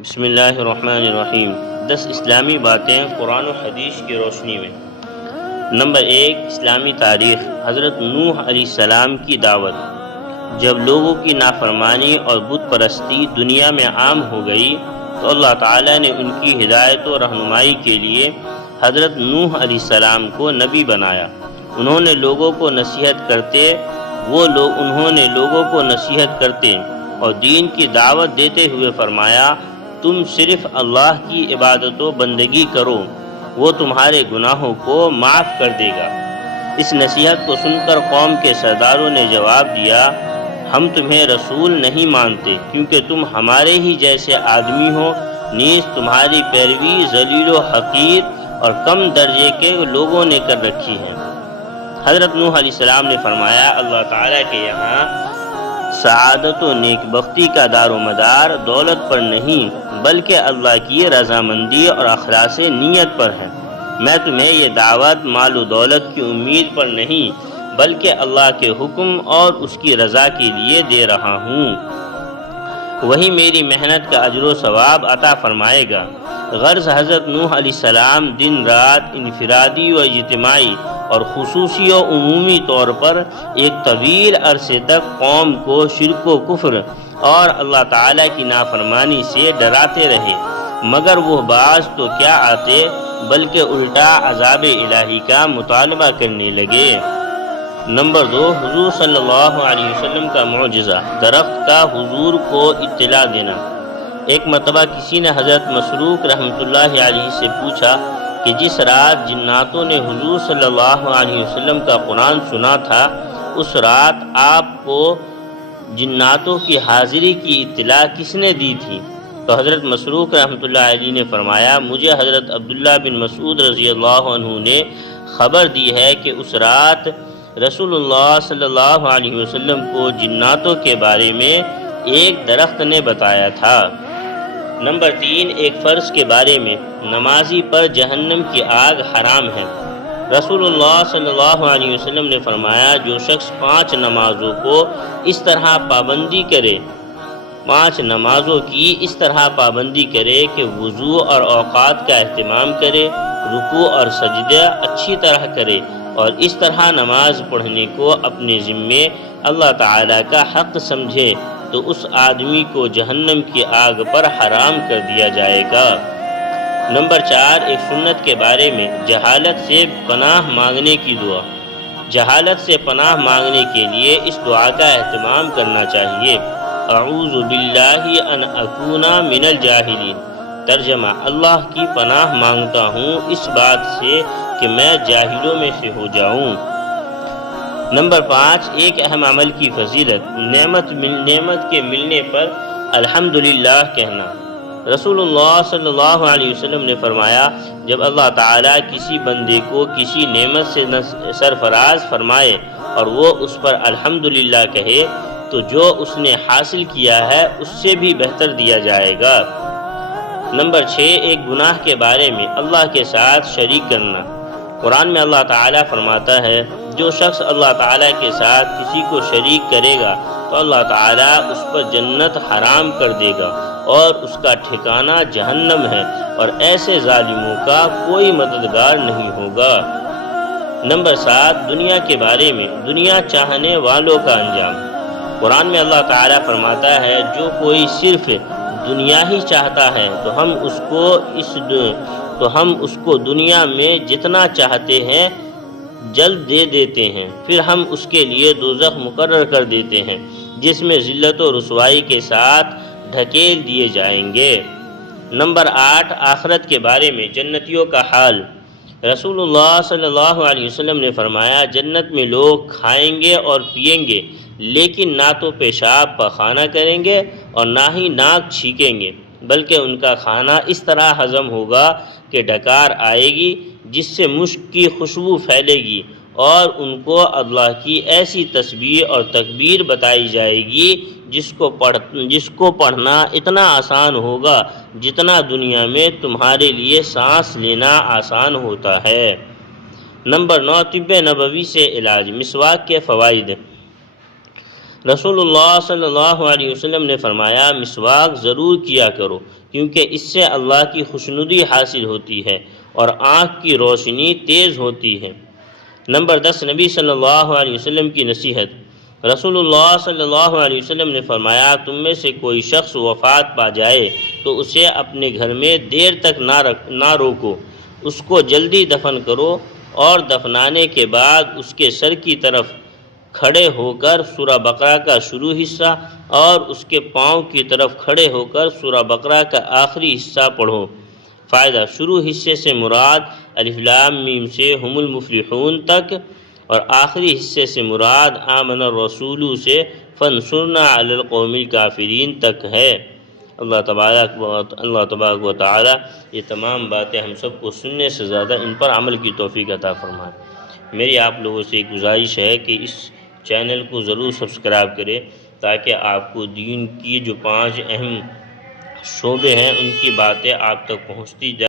بسم اللہ الرحمن الرحیم 10 اسلامی باتیں قرآن و حدیث کی روشنی میں۔ نمبر 1، اسلامی تاریخ۔ حضرت نوح علیہ السلام کی دعوت۔ جب لوگوں کی نافرمانی اور بت پرستی دنیا میں عام ہو گئی تو اللہ تعالیٰ نے ان کی ہدایت و رہنمائی کے لیے حضرت نوح علیہ السلام کو نبی بنایا۔ انہوں نے لوگوں کو نصیحت کرتے اور دین کی دعوت دیتے ہوئے فرمایا، تم صرف اللہ کی عبادت و بندگی کرو، وہ تمہارے گناہوں کو معاف کر دے گا۔ اس نصیحت کو سن کر قوم کے سرداروں نے جواب دیا، ہم تمہیں رسول نہیں مانتے کیونکہ تم ہمارے ہی جیسے آدمی ہو، نیز تمہاری پیروی ذلیل و حقیر اور کم درجے کے لوگوں نے کر رکھی ہے۔ حضرت نوح علیہ السلام نے فرمایا، اللہ تعالیٰ کے یہاں سعادت و نیک بختی کا دار و مدار دولت پر نہیں بلکہ اللہ کی رضامندی اور اخلاص نیت پر ہے۔ میں تمہیں یہ دعوت مال و دولت کی امید پر نہیں بلکہ اللہ کے حکم اور اس کی رضا کے لیے دے رہا ہوں، وہی میری محنت کا اجر و ثواب عطا فرمائے گا۔ غرض حضرت نوح علیہ السلام دن رات انفرادی و اجتماعی اور خصوصی و عمومی طور پر ایک طویل عرصے تک قوم کو شرک و کفر اور اللہ تعالیٰ کی نافرمانی سے ڈراتے رہے، مگر وہ باز تو کیا آتے بلکہ الٹا عذاب الہی کا مطالبہ کرنے لگے۔ نمبر 2، حضور صلی اللہ علیہ وسلم کا معجزہ، درخت کا حضور کو اطلاع دینا۔ ایک مرتبہ کسی نے حضرت مسروق رحمۃ اللہ علیہ سے پوچھا کہ جس رات جناتوں نے حضور صلی اللہ علیہ وسلم کا قرآن سنا تھا، اس رات آپ کو جناتوں کی حاضری کی اطلاع کس نے دی تھی؟ تو حضرت مسروق رحمۃ اللہ علیہ نے فرمایا، مجھے حضرت عبداللہ بن مسعود رضی اللہ عنہ نے خبر دی ہے کہ اس رات رسول اللہ صلی اللہ علیہ وسلم کو جناتوں کے بارے میں ایک درخت نے بتایا تھا۔ نمبر 3، ایک فرض کے بارے میں، نمازی پر جہنم کی آگ حرام ہے۔ رسول اللہ صلی اللہ علیہ وسلم نے فرمایا، جو شخص 5 نمازوں کو اس طرح پابندی کرے 5 نمازوں کی اس طرح پابندی کرے کہ وضو اور اوقات کا اہتمام کرے، رکوع اور سجدہ اچھی طرح کرے اور اس طرح نماز پڑھنے کو اپنے ذمے اللہ تعالیٰ کا حق سمجھے تو اس آدمی کو جہنم کی آگ پر حرام کر دیا جائے گا۔ نمبر 4، ایک سنت کے بارے میں، جہالت سے پناہ مانگنے کی دعا۔ جہالت سے پناہ مانگنے کے لیے اس دعا کا اہتمام کرنا چاہیے، اعوذ باللہ ان اکون من الجاہلین۔ ترجمہ، اللہ کی پناہ مانگتا ہوں اس بات سے کہ میں جاہلوں میں سے ہو جاؤں۔ نمبر 5، ایک اہم عمل کی فضیلت، نعمت کے ملنے پر الحمدللہ کہنا۔ رسول اللہ صلی اللہ علیہ وسلم نے فرمایا، جب اللہ تعالیٰ کسی بندے کو کسی نعمت سے سرفراز فرمائے اور وہ اس پر الحمدللہ کہے تو جو اس نے حاصل کیا ہے اس سے بھی بہتر دیا جائے گا۔ نمبر 6، ایک گناہ کے بارے میں، اللہ کے ساتھ شریک کرنا۔ قرآن میں اللہ تعالیٰ فرماتا ہے، جو شخص اللہ تعالیٰ کے ساتھ کسی کو شریک کرے گا تو اللہ تعالیٰ اس پر جنت حرام کر دے گا اور اس کا ٹھکانہ جہنم ہے اور ایسے ظالموں کا کوئی مددگار نہیں ہوگا۔ نمبر 7، دنیا کے بارے میں، دنیا چاہنے والوں کا انجام۔ قرآن میں اللہ تعالیٰ فرماتا ہے، جو کوئی صرف دنیا ہی چاہتا ہے تو ہم اس کو دنیا میں جتنا چاہتے ہیں جلد دے دیتے ہیں، پھر ہم اس کے لیے دوزخ مقرر کر دیتے ہیں جس میں ذلت و رسوائی کے ساتھ ڈھکیل دیے جائیں گے۔ نمبر 8، آخرت کے بارے میں، جنتیوں کا حال۔ رسول اللہ صلی اللہ علیہ وسلم نے فرمایا، جنت میں لوگ کھائیں گے اور پیئیں گے لیکن نہ تو پیشاب پخانہ کریں گے اور نہ ہی ناک چھینکیں گے، بلکہ ان کا کھانا اس طرح ہضم ہوگا کہ ڈکار آئے گی جس سے مشک کی خوشبو پھیلے گی اور ان کو اللہ کی ایسی تسبیح اور تکبیر بتائی جائے گی جس کو پڑھنا اتنا آسان ہوگا جتنا دنیا میں تمہارے لیے سانس لینا آسان ہوتا ہے۔ نمبر 9، طب نبوی سے علاج، مسواک کے فوائد۔ رسول اللہ صلی اللہ علیہ وسلم نے فرمایا، مسواک ضرور کیا کرو کیونکہ اس سے اللہ کی خوشنودی حاصل ہوتی ہے اور آنکھ کی روشنی تیز ہوتی ہے۔ نمبر 10، نبی صلی اللہ علیہ وسلم کی نصیحت۔ رسول اللہ صلی اللہ علیہ وسلم نے فرمایا، تم میں سے کوئی شخص وفات پا جائے تو اسے اپنے گھر میں دیر تک نہ روکو، اس کو جلدی دفن کرو اور دفنانے کے بعد اس کے سر کی طرف کھڑے ہو کر سورہ بقرہ کا شروع حصہ اور اس کے پاؤں کی طرف کھڑے ہو کر سورہ بقرہ کا آخری حصہ پڑھو۔ فائدہ: شروع حصے سے مراد الف لام میم سے ہم المفلحون تک، اور آخری حصے سے مراد آمن الرسول سے فانصرنا علی القوم الکافرین تک ہے۔ اللہ تبارک و تعالی یہ تمام باتیں ہم سب کو سننے سے زیادہ ان پر عمل کی توفیق عطا فرمائے۔ میری آپ لوگوں سے ایک گزارش ہے کہ اس چینل کو ضرور سبسکرائب کریں تاکہ آپ کو دین کی جو 5 اہم شعبے ہیں ان کی باتیں آپ تک پہنچتی جائیں۔